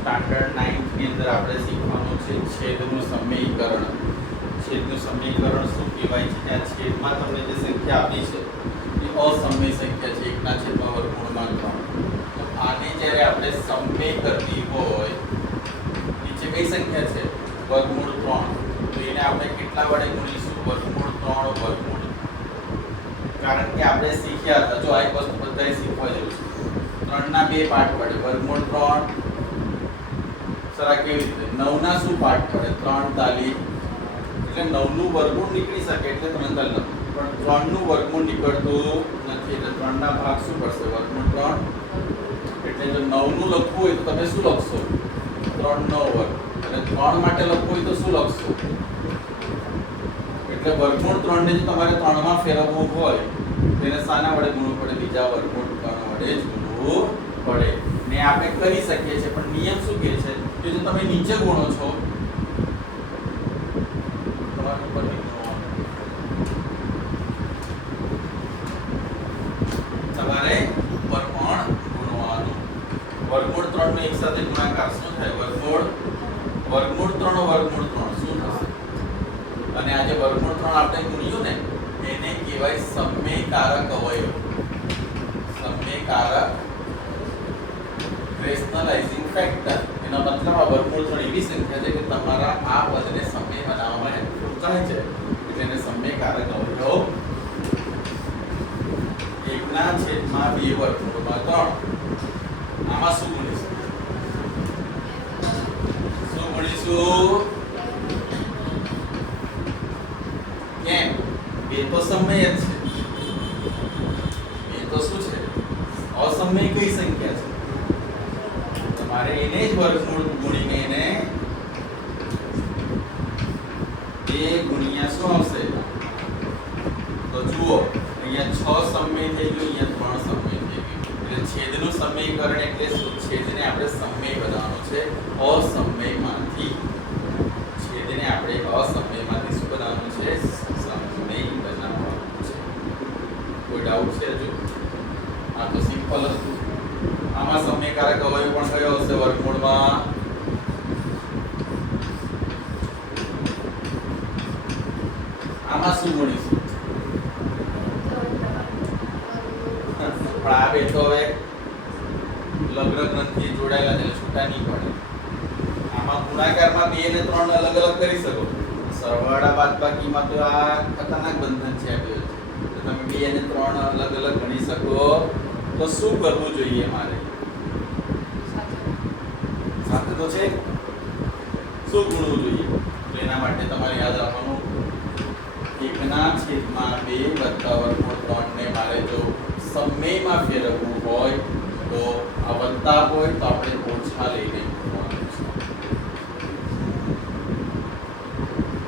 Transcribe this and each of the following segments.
Standard 9th ની અંદર આપણે શીખવાનું છે છેદનું સમીકરણ. છેદનું સમીકરણ શું કહેવાય છે કે આ છેદમાં તમને જે સંખ્યા આપી છે એ અસમય સંખ્યા છે 1/3. તો આને જ્યારે આપણે સમય કરવી હોય, નીચે કઈ સંખ્યા છે વર્ગમૂળ 3, તો એને આપણે કેટલા વડે ગુણીશું? વર્ગમૂળ 3 વર્ગમૂળ. કારણ કે આપણે શીખ્યા હતા, જો આ એક વસ્તુ બધાએ શીખવા જેવું છે, 3 ના 2 પાર્ટ વડે વર્ગમૂળ 3 સરા કેવી રીતે 9 ના શું પાર્ટ પડે? 3 તાલી, એટલે 9 નું વર્ગમૂળ નીકળી શકે એટલે તમે તાલ લખો, પણ 3 નું વર્ગમૂળ નીકળતું નથી, એટલે 3 ના ભાગ શું પડશે? વર્ગમૂળ 3. એટલે જો 9 નું લખવું હોય તો તમે શું લખશો? 3 નો વર્ગ. અને 3 માટે લખવું હોય તો શું લખશો? એટલે વર્ગમૂળ 3 ને જો તમારે 3 માં ફેરવવું હોય તેને શાના વડે ગુણવું પડે? બીજા વર્ગમૂળ 3 વડે જ ગુણવું પડે. ને આપણે કરી શકીએ છીએ, પણ નિયમ શું કહે છે કે જો તમે નીચે ગુણો છો તમારે ઉપર તમારે ઉપર પણ ગુણવાનું. વર્ગમૂળ 3 નો એક સાથે ગુણાકાર શું થાય? વર્ગમૂળ 3 વર્ગમૂળ 3 શું થશે? અને આ જે વર્ગમૂળ 3 આપણે ગુણ્યું ને એને કહેવાય સમયકારક અવયવ. સમયકારક રેશનલાઇઝિંગ ફેક્ટર. એનો મતલબ આ વર્ગમૂળ 3 એવી સંખ્યા છે કે તમારા આ પદને સમય બનાવવામાં હેલ્પફુલ કરે છે, એટલે એને સમયકારક અવયવ. 1/2 વર્ગમૂળમાં 3. આમાં શું ગુણીશું? શું ગુણીશું? કેમ? 2 તો સમય જ છે, 2 તો શું છે? અસમય કઈ સંખ્યા છે? તમારે એને જ વર્ગમૂળ ગુણીને એને 2 ગુણ્યા શું આવશે? તો જુઓ અહીંયા 6 સમય થઈ ગયો, અહીંયા 3 સમય થઈ ગયો. એટલે છેદનું સમીકરણ એટલે શું? છેદને આપણે સમય બનાવવાનો છે અસમયમાંથી. છેદને આપણે અસમયમાંથી શું બનાવવાનું છે? સમય બનાવવાનું છે. કોઈ ડાઉટ છે હજુ? આ તો સિમ્પલ હતું. આમાં સમયકારક અવયવ પણ કયો હશે વર્ગમૂળમાં? આમાં શું ગણીશું? પણ આ બે તો હવે લગ્ન ગ્રંથિ જોડાયેલા છે, છૂટા નહીં પડે. આમાં ગુણાકારમાં 2 અને 3 અલગ અલગ કરી શકો. સરવાળા બાદબાકીમાં તો આ ખતરનાક બંધન છે આ બે. તો તમે 2 અને 3 અલગ અલગ ગણી શકો. તો શું કરવું જોઈએ મારે? સાથે તો છે, શું ગુણવું જોઈએ? તો એના માટે તમારે યાદ રાખવાનું 1/2 વર્ગમૂળ 3 ને મારે જો સમયમાં ફેરવવું હોય તો આ વત્તા હોય તો આપણે ઓછા લઈને ગુણવાનું છે.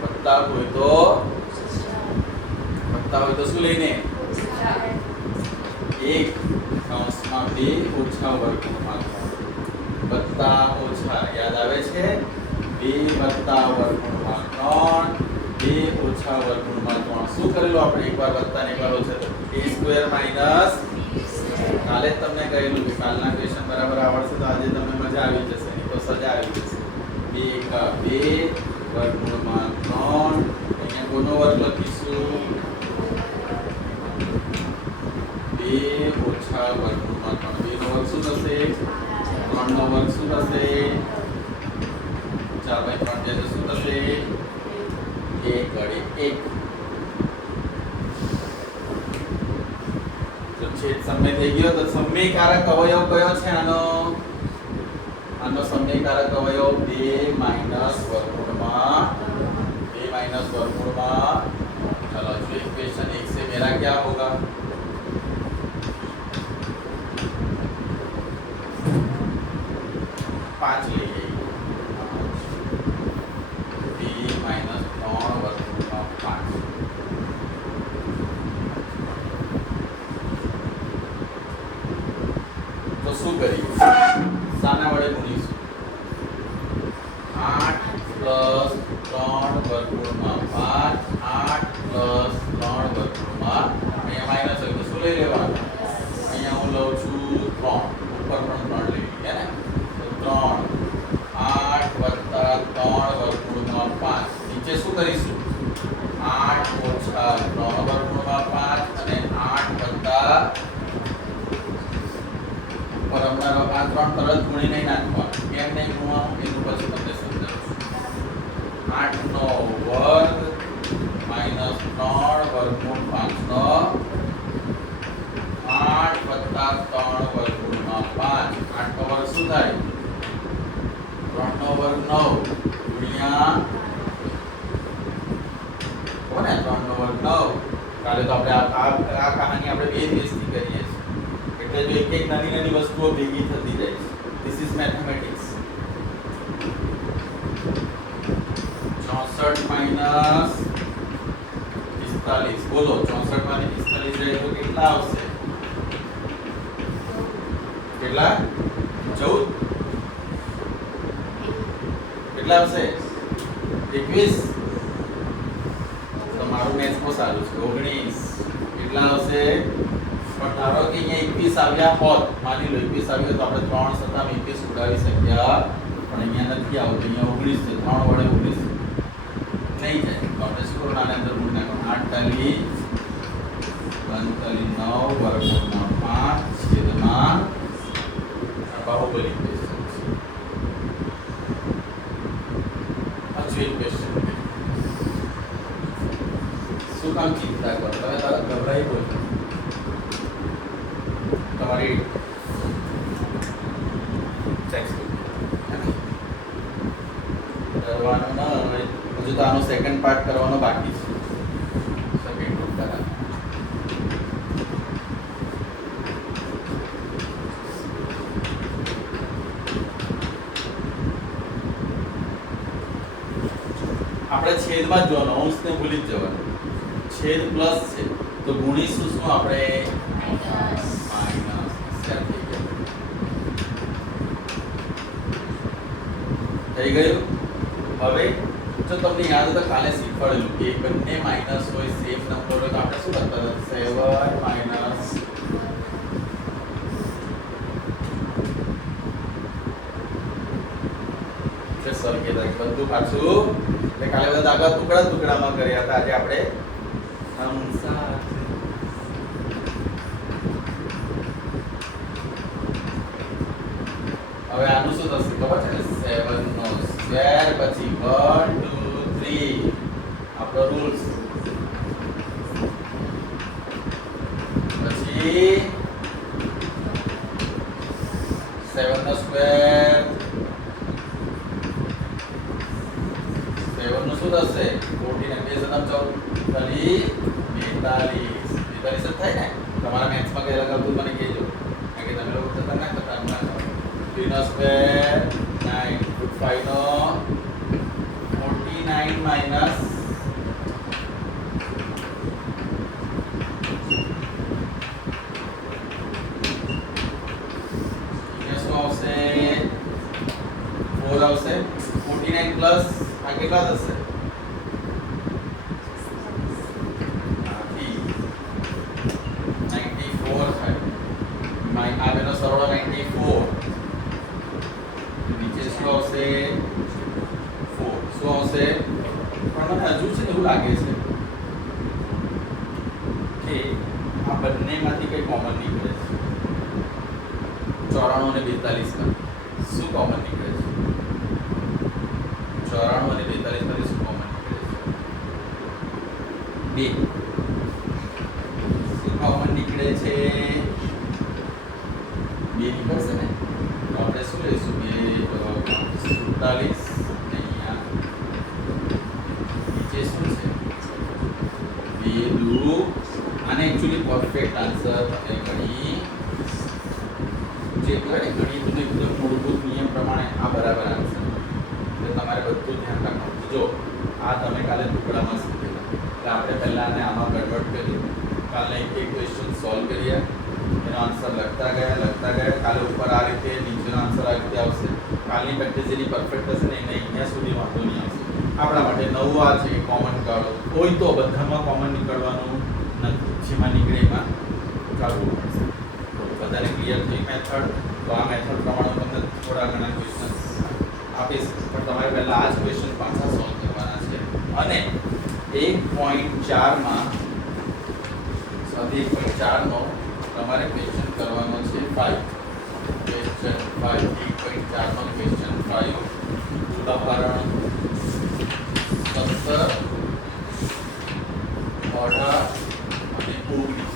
વત્તા હોય તો શું લઈને? 1/2 ઓછા વર્ગમૂળમાં 3 વત્તા ઓછા યાદ આવે છે? 2 વત્તા વર્ગમૂળમાં 3 2 ઓછા વર્ગમૂળમાં 3. શું કરેલું આપણે? એકવાર વત્તા ને એકવાર ઓછા. તો a² માઈનસ, કાલે જ તમને કહેલું કે કાલના ક્વેશ્ચન બરાબર આવડશે તો આજે તમને મજા આવી જશે, નહીં તો સજા આવી જશે. 2 વર્ગમૂળમાં 3. અહીંયા કોનો વર્ગ લખીશું? 2 ઓછા વર્ગમૂળમાં 3. 2 નો વર્ગ શું થશે? 3 નો વર્ગ શું થશે? 4/3 શું થશે? 1/1. તો છેદ સમય થઈ ગયો. તો સમયકારક અવયવ કયો છે આનો? આનો સમયકારક અવયવ 2 માઈનસ વર્ગમૂળમાં 2 वर्गमूल चलो जो इक्वेशन 1 से मेरा क्या होगा पांच ले गई तो शू करी साना वडे गुणीशु 8 प्लस 3 वर्गमूल में 5 8 प्लस 3 वर्गमूल में अहींया माइनस है तो शू लई लेवानुं अहींया हूँ लઉં છું 3 ऊपर पण 3 લઈ લીધા ને तो 3 કે શું કરીશું 8 ઓછા 3 વર્ગમૂળમાં 5 અને 8 વત્તા પર હમણાં આ 3 તરત ગુણી નહીં નાખવાનું કેમ નહીં ગુણવાનું એનું પછી તમને સમજાવું 8 નો વર્ગ માઈનસ 3 વર્ગમૂળ 5 નો 8 વત્તા 3 વર્ગમૂળમાં 5 8 નો વર્ગ શું થાય 3 નો વર્ગ 9 ગુણ્યા કોને 3 નો વર્ગ 9 કાલે તો આપણે આ કહાની આપણે બે દિવસથી કરીએ છીએ એટલે જો એક એક નાની નાની વસ્તુઓ ભેગી થતી જાય છે ધીસ ઇઝ મેથમેટિક્સ 64 માઈનસ 45 બોલો 64 માંથી 45 જાય તો કેટલા આવશે કેટલા 14 કેટલા આવશે 21 તમારું મેથ્સ બહુ સારું છે 19 કેટલા આવશે પણ ધારો કે અહીંયા 21 આવ્યા હોત માની લો 21 આવ્યો તો આપણે 3 સત્તા 21 ઉડાવી શક્યા પણ અહીંયા નથી આવતું અહીંયા 19 છે 3 વડે 19 નહીં જાય તો આપણે શું કરવાનું આને અંદર ગુણ નાખવાનું 8 તાલી 9 વર્ગમૂળમાં 5 છેદમાં બાહુબલી ક્વેશ્ચન છે હજુ એક ક્વેશ્ચન શું કામ ચિંતા કરો તમે તારા ગભરાઈ બોલ તમારી કરવાનું ના હજુ તો આનો સેકન્ડ પાર્ટ કરવાનો બાકી છે સેકન્ડ ગ્રુપ કરા આપણે છેદમાં જ જોવાનો અંશને ભૂલી જ જવાનું છેદ પ્લસ છે તો ગુણીશું શું આપણે થઈ ગયું હવે જો તમને યાદ હોય તો કાલે શીખવાડેલું કે બંને માઈનસ હોય સેમ નંબર હોય તો આપણે શું કરતા હતા 7 માઈનસ સર કે બધું પાછું એટલે કાલે બધા દાખલા ટુકડામાં કર્યા હતા આજે આપણે હવે આનું શું થશે ખબર છે ને 7 નો સ્ક્વેર પછી 1 2 3 આપણો રૂલ્સ પછી 7 નો સ્ક્વેર 7 નું શું થશે 14 અને 2 સદમ 14 42 થાય ને તમારા મેથ્સમાં કઈ લગાવતું મને કહેજો કારણ કે તમે લોકો ખતરનાક ના 3 નો સ્ક્વેર 9 √ 5 નો 49 માઈનસ શું આવશે 4 આવશે 49 પ્લસ આ કેટલા થશે 94 થાય આ બેનો સરવાળો 94 નીચે શું આવશે 4 શું આવશે પણ મને હજુ છે એવું લાગે છે કે આ બંનેમાંથી કઈ કોમન નીકળે છે 94 અને 42 માં શું કોમન નીકળે છે 94 અને 42 માંથી શું કોમન નીકળે છે 2 શું કોમન નીકળે છે 2 નીકળશે ને તો આપણે શું લઈશું 2 47 અહીંયા નીચે શું છે 2 2 આને એક્ચ્યુઅલી પરફેક્ટ આન્સર તમે ગણી જે કરે ગણિતનું એકદમ મૂળભૂત નિયમ પ્રમાણે આ બરાબર આન્સર એટલે તમારે બધું ધ્યાન રાખવાનું જો આ તમે કાલે ટુકડામાં શીખેલા એટલે આપણે પહેલા આને આમાં કન્વર્ટ કરી કાલે એક ક્વેશ્ચન સોલ્વ કરીએ એનો આન્સર લખતા ગયા કાલે ઉપર આ રીતે નીચેનો આન્સર આ રીતે આવશે કાલની પ્રેક્ટિસ જેની પરફેક્ટ હશે ને એને અહીંયા સુધી વાંધો નહીં આવશે આપણા માટે નવું આ છે કે કોમન કાઢો કોઈ તો બધામાં કોમન નીકળવાનું નથી જેમાં નીકળે એમાં કાઢવું પડશે બધાને ક્લિયર થઈ મેથડ તો આ મેથડ પ્રમાણે તમને થોડા ઘણા ક્વેશ્ચન આપીશ પણ તમારે પહેલા આ જ ક્વેશ્ચન પાછા સોલ્વ કરવાના છે અને 1.4 માં 1.4 નો તમારે ક્વેશ્ચન કરવાનો છે 5 ક્વેશ્ચન 5 1.4 નો ક્વેશ્ચન 5 ઉદાહરણ 17 18 અને 19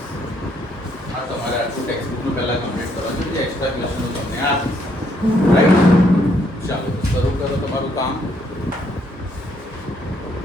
આ તમારે આટલું ટેક્સ્ટ બુકનું પહેલા કમ્પ્લીટ કરવાનું છે. એક્સ્ટ્રા ક્વેશ્ચન તમને આપીશ. રાઈટ, ચાલો શરૂ કરો તમારું કામ.